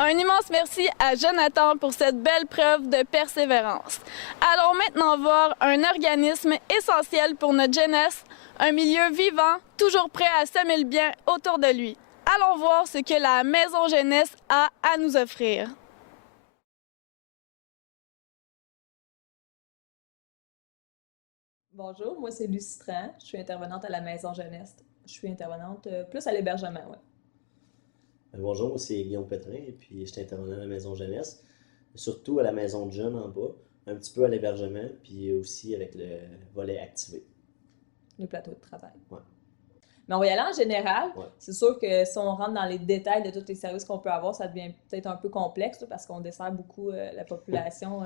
Un immense merci à Jonathan pour cette belle preuve de persévérance. Allons maintenant voir un organisme essentiel pour notre jeunesse, un milieu vivant, toujours prêt à semer le bien autour de lui. Allons voir ce que la Maison Jeunesse a à nous offrir. Bonjour, moi c'est Lucie Tran, je suis intervenante à la Maison Jeunesse. Je suis intervenante plus à l'hébergement, ouais. Bonjour, moi c'est Guillaume Pétrin et puis je suis intervenant à la Maison Jeunesse, surtout à la Maison de Jeunes en bas, un petit peu à l'hébergement, puis aussi avec le volet activé. Les plateaux de travail. Ouais. Mais on va y aller en général. Ouais. C'est sûr que si on rentre dans les détails de tous les services qu'on peut avoir, ça devient peut-être un peu complexe là, parce qu'on dessert beaucoup la population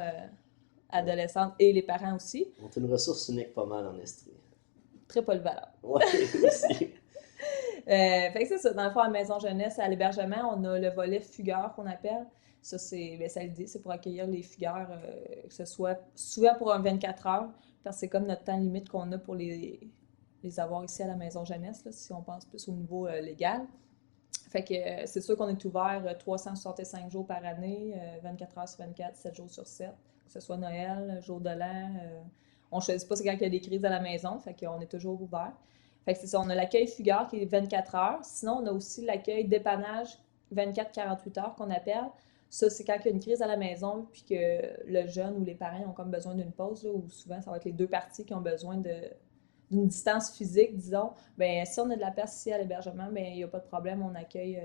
adolescente et les parents aussi. On a une ressource unique pas mal en Estrie. Très polyvalent. Oui, aussi. Fait que c'est ça, dans le fond, à la Maison Jeunesse, à l'hébergement, on a le volet fugueur qu'on appelle. Ça, ça le dit, c'est pour accueillir les fugueurs, que ce soit souvent pour un 24 heures, parce que c'est comme notre temps limite qu'on a pour les avoir ici à la Maison Jeunesse, là, si on pense plus au niveau légal. Fait que c'est sûr qu'on est ouvert 365 jours par année, 24 heures sur 24, 7 jours sur 7, que ce soit Noël, jour de l'an. On ne choisit pas c'est quand il y a des crises à la maison, fait qu'on est toujours ouvert. Fait que c'est ça, on a l'accueil fugueur qui est 24 heures. Sinon, on a aussi l'accueil dépannage 24-48 heures qu'on appelle. Ça, c'est quand il y a une crise à la maison puis que le jeune ou les parents ont comme besoin d'une pause, là, ou souvent, ça va être les deux parties qui ont besoin d'une distance physique, disons. Bien, si on a de la place ici à l'hébergement, bien, il n'y a pas de problème, on accueille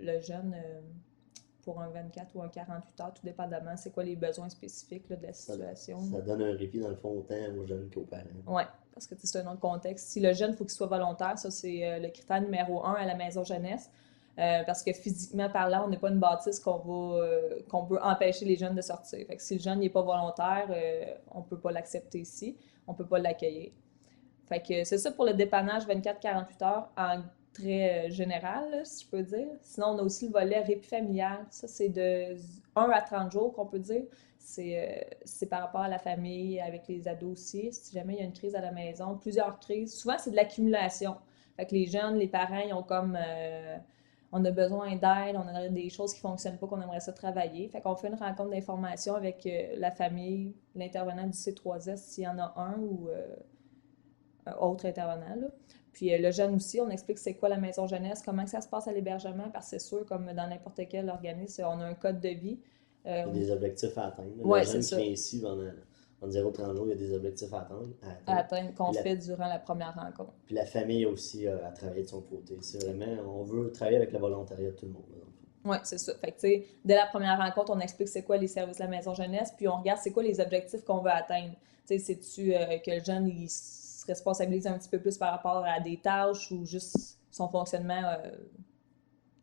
le jeune pour un 24 ou un 48 heures, tout dépendamment c'est quoi les besoins spécifiques là, de la situation. Ça donne un répit, dans le fond, autant aux jeunes qu'aux parents. Oui, parce que c'est un autre contexte. Si le jeune, il faut qu'il soit volontaire, ça, c'est le critère numéro 1 à la Maison Jeunesse. Parce que physiquement parlant, on n'est pas une bâtisse qu'on peut empêcher les jeunes de sortir. Fait que si le jeune n'est pas volontaire, on ne peut pas l'accepter ici, on ne peut pas l'accueillir. Fait que c'est ça pour le dépannage 24-48 heures en très général, là, si je peux dire. Sinon, on a aussi le volet répit familial. Ça, c'est de 1 à 30 jours qu'on peut dire. C'est par rapport à la famille, avec les ados aussi. Si jamais il y a une crise à la maison, plusieurs crises, souvent c'est de l'accumulation. Fait que les jeunes, les parents, ils ont comme on a besoin d'aide, on a des choses qui ne fonctionnent pas, qu'on aimerait ça travailler. Fait qu'on fait une rencontre d'information avec la famille, l'intervenant du C3S s'il y en a un ou un autre intervenant, là. Puis le jeune aussi, on explique c'est quoi la Maison Jeunesse, comment ça se passe à l'hébergement, parce que c'est sûr, comme dans n'importe quel organisme, on a un code de vie. Il y a des objectifs à atteindre. Ouais, le jeune c'est qui vient ici en 0-30 jours, il y a des objectifs à atteindre. Qu'on fait durant la première rencontre. Puis la famille aussi à travailler de son côté. C'est vraiment, on veut travailler avec le volontariat de tout le monde. Oui, c'est ça. Fait que, tu sais, dès la première rencontre, on explique c'est quoi les services de la Maison Jeunesse, puis on regarde c'est quoi les objectifs qu'on veut atteindre. Tu sais, c'est-tu que le jeune, il se responsabilise un petit peu plus par rapport à des tâches ou juste son fonctionnement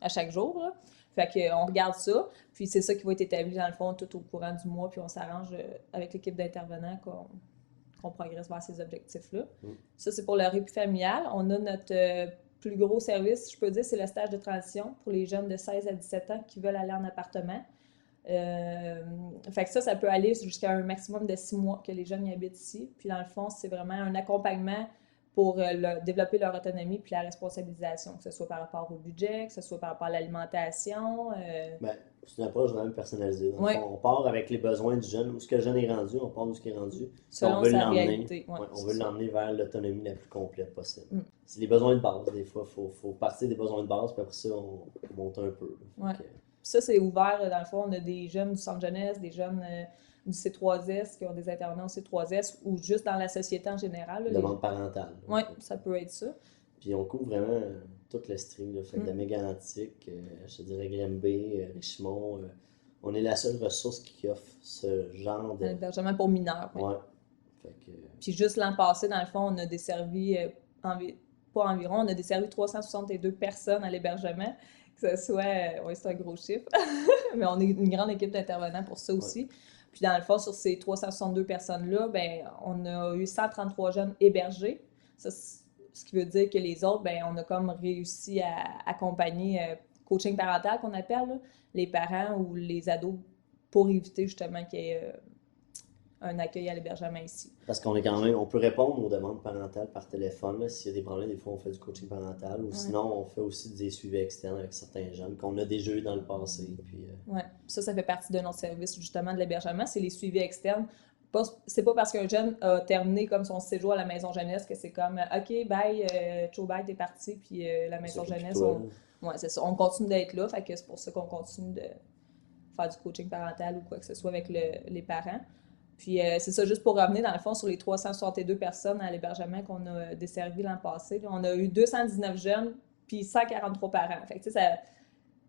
à chaque jour, là. Fait qu'on regarde ça, puis c'est ça qui va être établi dans le fond tout au courant du mois, puis on s'arrange avec l'équipe d'intervenants qu'on progresse vers ces objectifs-là. Ça, c'est pour le répit familial. On a notre plus gros service, je peux dire, c'est le stage de transition pour les jeunes de 16 à 17 ans qui veulent aller en appartement. Fait que ça peut aller jusqu'à un maximum de 6 mois que les jeunes y habitent ici. Puis dans le fond, c'est vraiment un accompagnement pour développer leur autonomie puis la responsabilisation, que ce soit par rapport au budget, que ce soit par rapport à l'alimentation. Ben, c'est une approche vraiment personnalisée. Oui. On part avec les besoins du jeune, où ce que le jeune est rendu, on part d'où ce qu'il est rendu. Selon on veut sa réalité. Ouais, on veut l'emmener vers l'autonomie la plus complète possible. Mm. C'est les besoins de base, des fois. Il faut partir des besoins de base, puis après ça, on monte un peu. Ouais. Ça, c'est ouvert. Dans le fond, on a des jeunes du centre jeunesse, des jeunes du C3S qui ont des intervenants au C3S ou juste dans la société en général. Demande parentale. Oui, ça peut être ça. Puis on couvre vraiment toute l'Estrie, fait de la méga-antique, je te dirais Granby, Richemont. On est la seule ressource qui offre ce genre de... Un hébergement pour mineurs. Oui. Ouais. Puis juste l'an passé, dans le fond, on a desservi, pas environ, on a desservi 362 personnes à l'hébergement. Que ce soit, oui, c'est un gros chiffre, mais on est une grande équipe d'intervenants pour ça aussi. Ouais. Puis dans le fond, sur ces 362 personnes-là, ben, on a eu 133 jeunes hébergés. Ça, ce qui veut dire que les autres, ben, on a comme réussi à accompagner, coaching parental qu'on appelle, là, les parents ou les ados pour éviter justement qu'il y ait un accueil à l'hébergement ici. Parce qu'on est quand même, on peut répondre aux demandes parentales par téléphone. Là. S'il y a des problèmes, des fois, on fait du coaching parental. Ou sinon, on fait aussi des suivis externes avec certains jeunes qu'on a déjà eu dans le passé. Puis, Oui, ça fait partie de notre service, justement, de l'hébergement. C'est les suivis externes. C'est pas parce qu'un jeune a terminé comme son séjour à la maison jeunesse que c'est comme OK, bye, ciao, bye, t'es parti, puis la maison jeunesse, c'est ça, on continue d'être là. Fait que c'est pour ça qu'on continue de faire du coaching parental ou quoi que ce soit avec les parents. Puis c'est ça, juste pour revenir, dans le fond, sur les 362 personnes à l'hébergement qu'on a desservi l'an passé, on a eu 219 jeunes, puis 143 parents. Fait que, tu sais,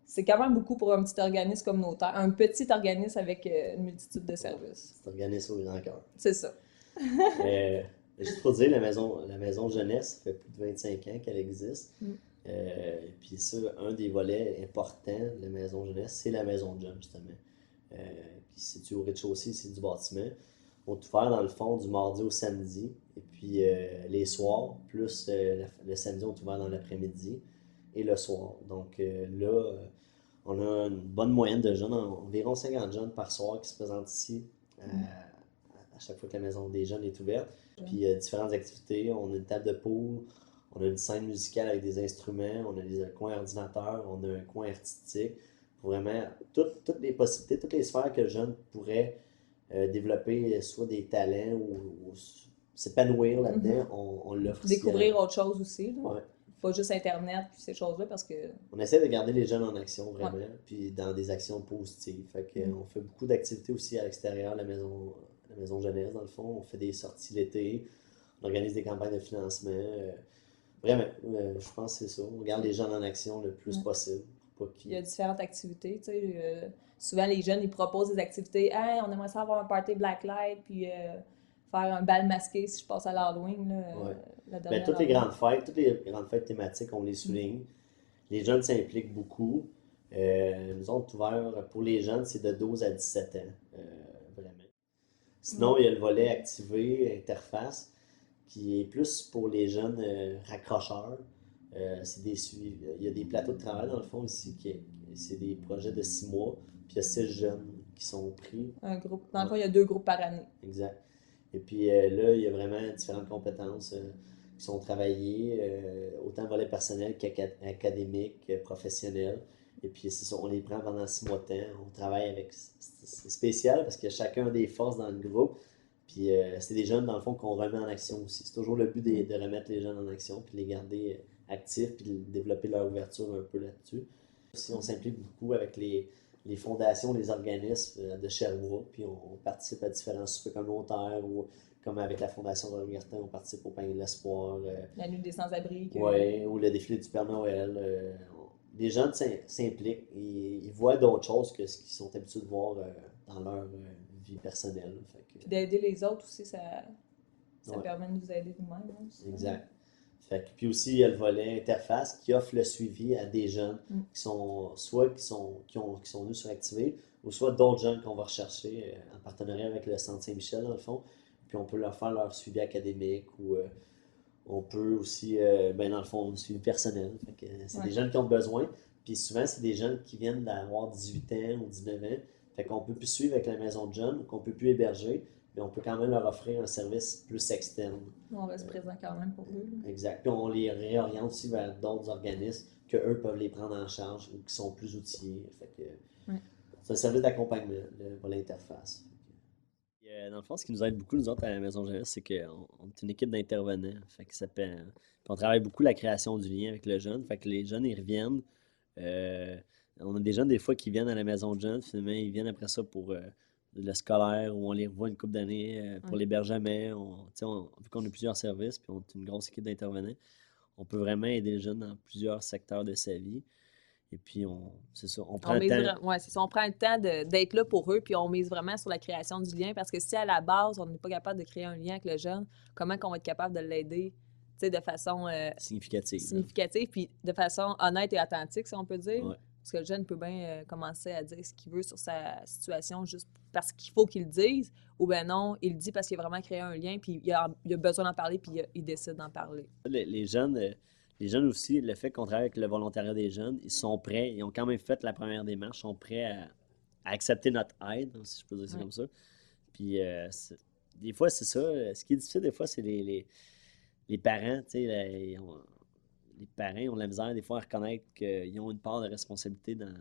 c'est quand même beaucoup pour un petit organisme communautaire, un petit organisme avec une multitude de services. C'est organisme au grand cœur. C'est ça. Juste pour dire, la maison jeunesse, ça fait plus de 25 ans qu'elle existe. Puis ça, un des volets importants de la maison jeunesse, c'est la maison de jeunes, justement. Qui se situe au rez-de-chaussée, c'est du bâtiment. On est ouvert dans le fond du mardi au samedi. Et puis les soirs, plus le samedi, on est ouvert dans l'après-midi et le soir. Donc là, on a une bonne moyenne de jeunes, environ 50 jeunes par soir qui se présentent ici à chaque fois que la maison des jeunes est ouverte. Puis différentes activités. On a une table de pool, on a une scène musicale avec des instruments, on a des coins ordinateurs, on a un coin artistique. Pour vraiment toutes les possibilités, toutes les sphères que le jeune pourrait développer, soit des talents ou s'épanouir là-dedans, on l'offre ici. Découvrir autre chose aussi. Ouais. Pas juste Internet puis ces choses-là parce que... On essaie de garder les jeunes en action vraiment, puis dans des actions positives. Fait que, on fait beaucoup d'activités aussi à l'extérieur de la maison jeunesse, dans le fond. On fait des sorties l'été, on organise des campagnes de financement. Vraiment, je pense que c'est ça. On garde les jeunes en action le plus possible. Il y a différentes activités. Tu sais, souvent, les jeunes, ils proposent des activités. Hey, on aimerait ça avoir un party blacklight, puis faire un bal masqué si je passe à l'Halloween. Toutes les grandes fêtes thématiques, on les souligne. Les jeunes s'impliquent beaucoup. Nous autres, ouverts pour les jeunes, c'est de 12 à 17 ans, vraiment. Sinon, il y a le volet activé, interface, qui est plus pour les jeunes raccrocheurs. Il y a des plateaux de travail dans le fond ici, c'est des projets de 6 mois, puis il y a 6 jeunes qui sont pris. Un groupe. Dans le fond, il y a 2 groupes par année. Exact. Et puis là, il y a vraiment différentes compétences qui sont travaillées, autant volet personnel qu'académique, professionnel. Et puis c'est ça, on les prend pendant 6 mois de temps. On travaille avec. C'est spécial parce que chacun a des forces dans le groupe. Puis c'est des jeunes, dans le fond, qu'on remet en action aussi. C'est toujours le but de remettre les jeunes en action, puis de les garder actifs, puis de développer leur ouverture un peu là-dessus. Aussi, on s'implique beaucoup avec les fondations, les organismes de Sherbrooke, puis on participe à différents soupers communautaires, ou comme avec la Fondation Roland Gartin, on participe au Panier de l'Espoir. La nuit des sans-abri. Oui, ou le défilé du Père Noël. Les jeunes s'impliquent, ils voient d'autres choses que ce qu'ils sont habitués de voir dans leur vie personnelle. Puis d'aider les autres aussi, ça permet de nous aider nous-mêmes. Exact. Puis aussi, il y a le volet interface qui offre le suivi à des jeunes qui sont venus sur Activé, ou soit d'autres jeunes qu'on va rechercher en partenariat avec le Centre Saint-Michel, dans le fond. Puis on peut leur faire leur suivi académique, ou on peut aussi, dans le fond, un suivi personnel. C'est des jeunes qui ont besoin. Puis souvent, c'est des jeunes qui viennent d'avoir 18 ans ou 19 ans. Fait qu'on peut plus suivre avec la maison de jeunes, ou qu'on peut plus héberger, mais on peut quand même leur offrir un service plus externe. On reste présent quand même pour eux. Exact. Puis on les réoriente aussi vers d'autres organismes qu'eux peuvent les prendre en charge ou qui sont plus outillés. Fait que, c'est un service d'accompagnement, pour l'interface. Dans le fond, ce qui nous aide beaucoup, nous autres, à la Maison Jeunesse, c'est qu'on est une équipe d'intervenants. Fait que ça puis on travaille beaucoup la création du lien avec le jeune. Fait que les jeunes, ils reviennent. On a des jeunes, des fois, qui viennent à la Maison de jeunes. Finalement, ils viennent après ça pour le scolaire, où on les revoit une couple d'années pour l'hébergement. Vu qu'on a plusieurs services, puis on est une grosse équipe d'intervenants, on peut vraiment aider les jeunes dans plusieurs secteurs de sa vie. Et puis, c'est ça, on prend le temps. Oui, c'est ça, on prend le temps d'être là pour eux, puis on mise vraiment sur la création du lien, parce que si à la base, on n'est pas capable de créer un lien avec le jeune, comment on va être capable de l'aider de façon significative, puis de façon honnête et authentique, si on peut dire. Ouais. Parce que le jeune peut bien commencer à dire ce qu'il veut sur sa situation juste parce qu'il faut qu'il le dise, ou bien non, il le dit parce qu'il a vraiment créé un lien, puis il a besoin d'en parler, puis il décide d'en parler. Les jeunes aussi, le fait qu'on travaille avec le volontariat des jeunes, ils sont prêts, ils ont quand même fait la première démarche, sont prêts à accepter notre aide, si je peux dire ça comme ça. Puis des fois, c'est ça. Ce qui est difficile, des fois, c'est les parents. Tu sais, les parents ont de la misère, des fois, à reconnaître qu'ils ont une part de responsabilité dans, tu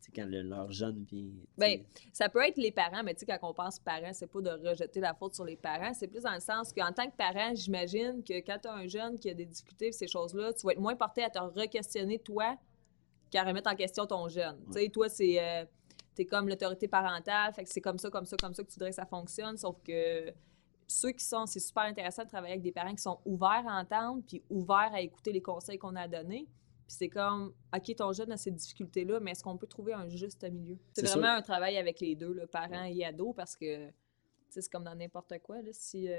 sais, quand leur jeune vient. Bien, ça peut être les parents, mais tu sais, quand on pense parents, c'est pas de rejeter la faute sur les parents. C'est plus dans le sens qu'en tant que parent, j'imagine que quand tu as un jeune qui a des difficultés, ces choses-là, tu vas être moins porté à te re-questionner, toi, qu'à remettre en question ton jeune. Tu sais, toi, t'es comme l'autorité parentale, fait que c'est comme ça que tu voudrais que ça fonctionne, sauf que c'est super intéressant de travailler avec des parents qui sont ouverts à entendre, puis ouverts à écouter les conseils qu'on a donnés. Puis c'est comme, OK, ton jeune a ces difficultés-là, mais est-ce qu'on peut trouver un juste milieu? C'est vraiment un travail avec les deux, là, parents et ados, parce que c'est comme dans n'importe quoi. Là, si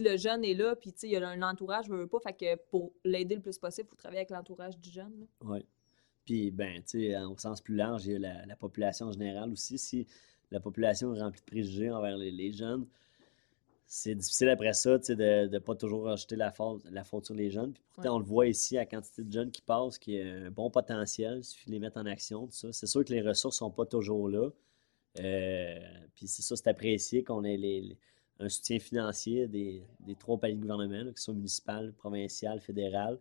le jeune est là, puis il y a un entourage, veut pas, fait que pour l'aider le plus possible, il faut travailler avec l'entourage du jeune. Oui. Puis, ben, tu sais, au sens plus large, il y a la population en général aussi. Si la population est remplie de préjugés envers les jeunes, c'est difficile après ça, tu sais, de ne pas toujours rejeter la faute sur les jeunes. Puis pourtant, on le voit ici, la quantité de jeunes qui passent, qui a un bon potentiel, il suffit de les mettre en action, tout ça. C'est sûr que les ressources sont pas toujours là. Puis c'est ça, c'est apprécié qu'on ait un soutien financier des 3 paliers de gouvernement, là, que ce soit municipal, provincial, fédéral.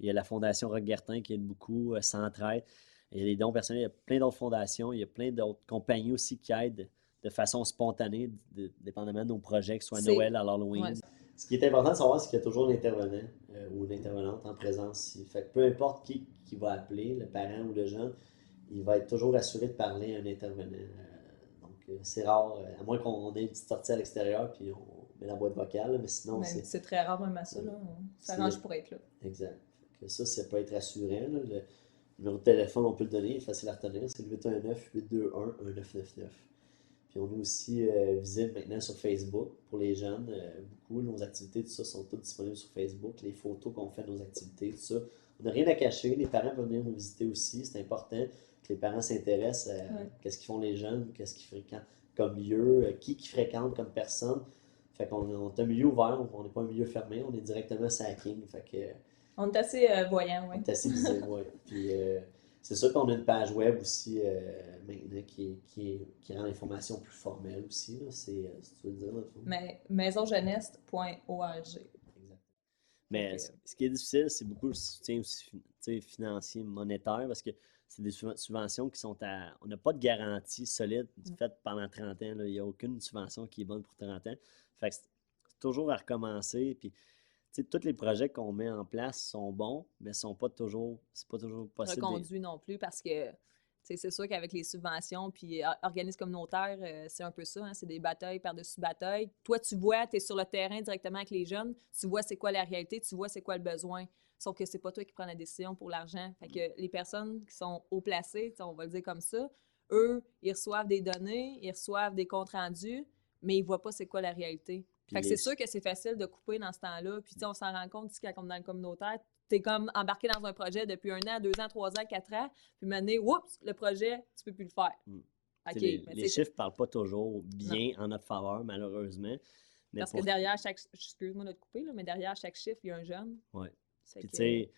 Il y a la Fondation Roquegartin qui aide beaucoup, Centraide. Il y a des dons personnels, il y a plein d'autres fondations, il y a plein d'autres compagnies aussi qui aident de façon spontanée, dépendamment de nos projets, que ce soit à Noël, à l'Halloween. Ouais. Ce qui est important de savoir, c'est qu'il y a toujours l'intervenant ou l'intervenante en présence ici. Fait que peu importe qui va appeler, le parent ou le jeune, il va être toujours assuré de parler à un intervenant. Donc, c'est rare, à moins qu'on ait une petite sortie à l'extérieur, puis on met la boîte vocale, là, mais sinon, c'est très rare même à ça, là. Ça arrange pour être là. Exact. Fait que ça peut être rassurant, là. Le numéro de téléphone, on peut le donner, facile à retenir, c'est le 819-821-1999. Puis on est aussi visible maintenant sur Facebook pour les jeunes. Beaucoup, nos activités, tout ça, sont toutes disponibles sur Facebook. Les photos qu'on fait de nos activités, tout ça. On n'a rien à cacher. Les parents peuvent venir nous visiter aussi. C'est important que les parents s'intéressent à qu'est-ce qu'ils font les jeunes, qu'est-ce qu'ils fréquentent comme lieu, qui fréquente comme personne. Fait qu'on est un milieu ouvert, on n'est pas un milieu fermé, on est directement Sacking. Fait que, on est assez voyant, oui. On est assez visible, oui. Puis c'est sûr qu'on a une page web aussi maintenant qui rend l'information plus formelle aussi. Là. Si tu veux le dire, dans le fond. Mais maisonjeunesse.org. Exactement. Mais ce qui est difficile, c'est beaucoup le soutien aussi financier, monétaire, parce que c'est des subventions qui sont à... On n'a pas de garantie solide faite pendant 30 ans. Là. Il n'y a aucune subvention qui est bonne pour 30 ans. Fait que c'est toujours à recommencer. Puis, tous les projets qu'on met en place sont bons, mais c'est pas toujours possible. Reconduits non plus, parce que c'est sûr qu'avec les subventions puis organismes communautaires, c'est un peu ça, hein, c'est des batailles par-dessus batailles. Toi, tu vois, tu es sur le terrain directement avec les jeunes, tu vois c'est quoi la réalité, tu vois c'est quoi le besoin. Sauf que c'est pas toi qui prends la décision pour l'argent. Fait que les personnes qui sont haut placées, on va le dire comme ça, eux, ils reçoivent des données, ils reçoivent des comptes rendus, mais ils voient pas c'est quoi la réalité. Fait que c'est sûr que c'est facile de couper dans ce temps-là. Puis on s'en rend compte quand on est dans le communautaire, t'es comme embarqué dans un projet depuis 1 an, 2 ans, 3 ans, 4 ans, puis maintenant, oups, le projet, tu peux plus le faire. Okay, les chiffres ne parlent pas toujours bien en notre faveur, malheureusement. Mais parce que derrière chaque... Excuse-moi de te couper, là, mais derrière chaque chiffre, il y a un jeune. Oui. Puis tu sais,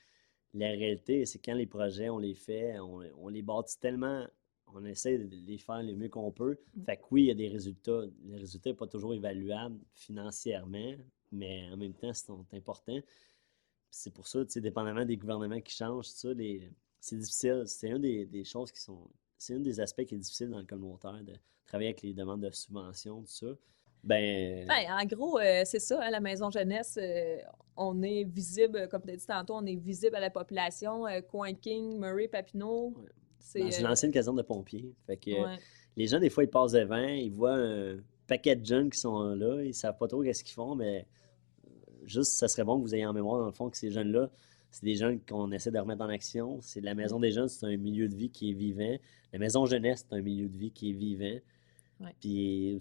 la réalité, c'est quand les projets, on les fait, on les bâtit tellement... On essaie de les faire le mieux qu'on peut. Fait que oui, il y a des résultats. Les résultats ne sont pas toujours évaluables financièrement, mais en même temps, c'est important. C'est pour ça, tu sais, dépendamment des gouvernements qui changent, ça, c'est difficile. C'est une des choses qui sont... C'est un des aspects qui est difficile dans le communautaire, de travailler avec les demandes de subventions, tout ça. En gros, c'est ça, hein, la Maison Jeunesse, on est visible, comme tu as dit tantôt, on est visible à la population. Coin-King, Murray, Papineau... Ouais. C'est l'ancienne caserne de pompiers. Fait que ouais. Les jeunes, des fois, ils passent devant, ils voient un paquet de jeunes qui sont là, ils savent pas trop qu'est-ce qu'ils font, mais juste, ça serait bon que vous ayez en mémoire, dans le fond, que ces jeunes-là, c'est des jeunes qu'on essaie de remettre en action. C'est la Maison des jeunes, c'est un milieu de vie qui est vivant. La Maison jeunesse, c'est un milieu de vie qui est vivant. Ouais. Puis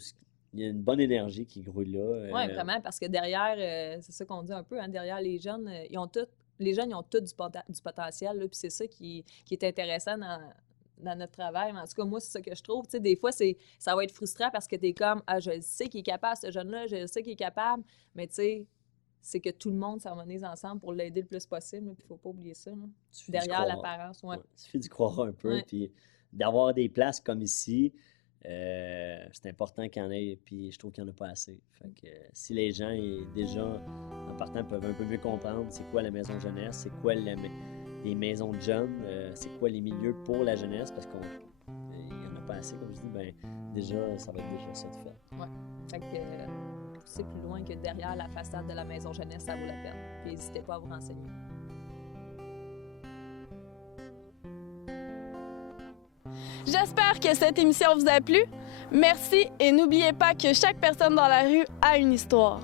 il y a une bonne énergie qui grouille là. Oui, vraiment, parce que derrière, c'est ça qu'on dit un peu, hein, derrière les jeunes, ils ont tous du potentiel, là, puis c'est ça qui est intéressant dans notre travail. Mais en tout cas, moi, c'est ça que je trouve. Tu sais, des fois, ça va être frustrant parce que tu es comme, ah, je sais qu'il est capable, ce jeune-là, je sais qu'il est capable, mais tu sais, c'est que tout le monde s'harmonise ensemble pour l'aider le plus possible, puis il ne faut pas oublier ça. Là. Derrière l'apparence, ouais. Il suffit d'y croire un peu, puis d'avoir des places comme ici, C'est important qu'il y en ait, puis je trouve qu'il n'y en a pas assez. Fait que si les gens, déjà, en partant, peuvent un peu mieux comprendre c'est quoi la maison jeunesse, c'est quoi les maisons de jeunes, c'est quoi les milieux pour la jeunesse, parce qu'il n'y en a pas assez, comme je dis, ben déjà, ça va être déjà ça de fait. Ouais. Fait que pousser plus loin que derrière la façade de la maison jeunesse, ça vaut la peine. Puis n'hésitez pas à vous renseigner. J'espère que cette émission vous a plu. Merci et n'oubliez pas que chaque personne dans la rue a une histoire.